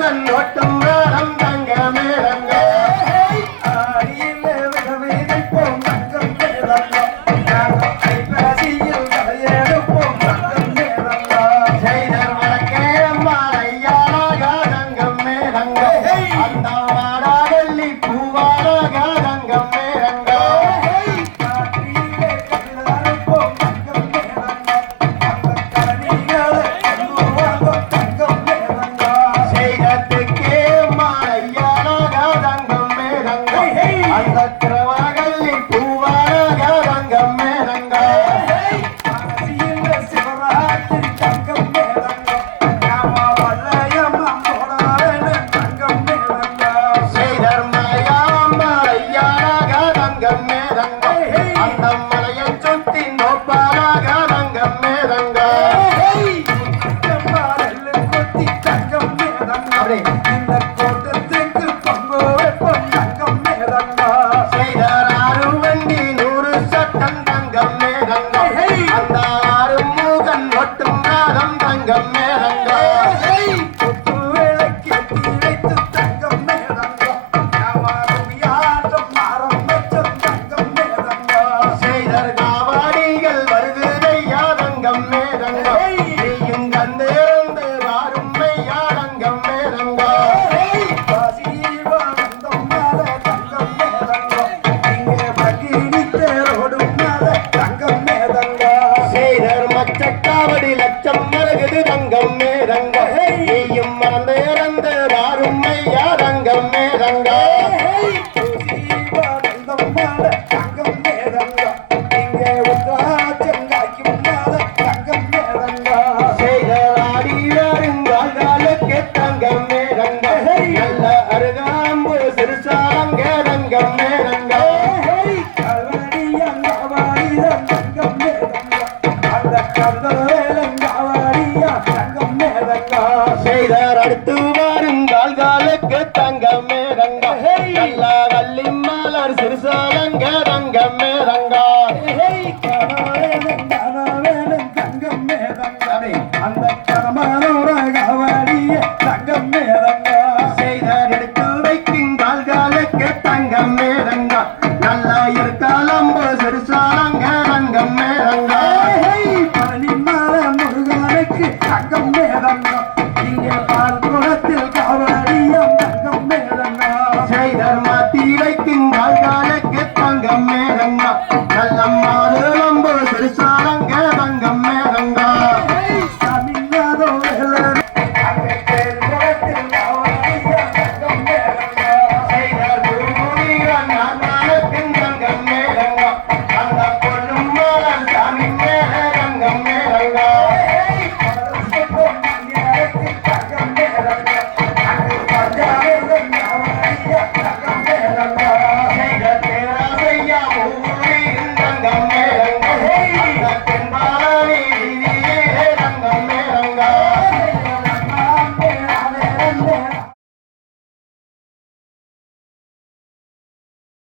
மூகன் ஒட்டும் மேளம் தங்க மேளங்க ஆடியில் விதவிதைப்போம் தங்கம் மேளங்க ஐப்பசியில் கலையெடுப்போம் தங்கம் மேளங்க செய்தர் வழக்கே மாலையாளாக தங்கம் மேளங்க அந்த வாடாகல்லி பூவாளாக தங்கம் மேளங்க காற்றிலே கதிரறுப்போம் தங்கம் மேளங்க அந்த கரணிகளை கொள்ளுவாங்க தங்கம் மேளங்க செய்தத்துக்கே மாலையாளாக தங்கம் மேளங்க அந்த திரவாகல்லி பூவாளாக தங்கம் மேளங்க ஆசியில் சிவராத்திரி தங்கம் மேளங்க நாம வல்லையம்மா போடாத தங்கம் மேளங்க செய்தர் மலையாளாக தங்கம் மேளங்க அந்த மலையை சுத்தி நோப்பாளாக தங்கம் மேளங்க கொத்தி தங்கம் மேளங்க இந்த கோட்டத்துக்கு பங்கு வைப்போம் தங்கம் மேளங்க செய்தர் ஆறு வண்டி 100 சட்டம் தங்கம் மேளங்க அந்த ஆறு மூகன் ஒட்டும் நாதம் தங்கம் மேளங்க கொத்து விளக்கி வைத்து தங்கம் மேளங்க நாம குவியாட்டம் ஆரம்பிச்சோம் தங்கம் மேளங்க செய்தர் காவாடிகள் வருகுதையா தங்கம் மேளங்க நீயும் கண்டிருந்து வாரும் மையா தங்கம் மேளங்க வாசிவானந்தம் மேல தங்கம் மேளங்க இங்கே பகிரி தேரோடும் மேல தங்கம் மேளங்க செய்தர் மச்சக்காவடி லட்சம் மருகுது தங்கம் மேளங்க நீயும் மறந்து இறந்து வாரும் மையா தங்கம் மேளங்க வாசிவானந்தம் மேல தங்கம் மேளங்க இங்கே உத்ராச்சங்காய்க்கும் மேல தங்கம் மேளங்க செய்தர் ஆடி வருங்காலுக்கு தங்கம் மேளங்க நல்ல அருகாம்பு சிறுசாலங்க தங்கம் மேளங்க செய்தர் அடுத்து வருங்காலுக்கு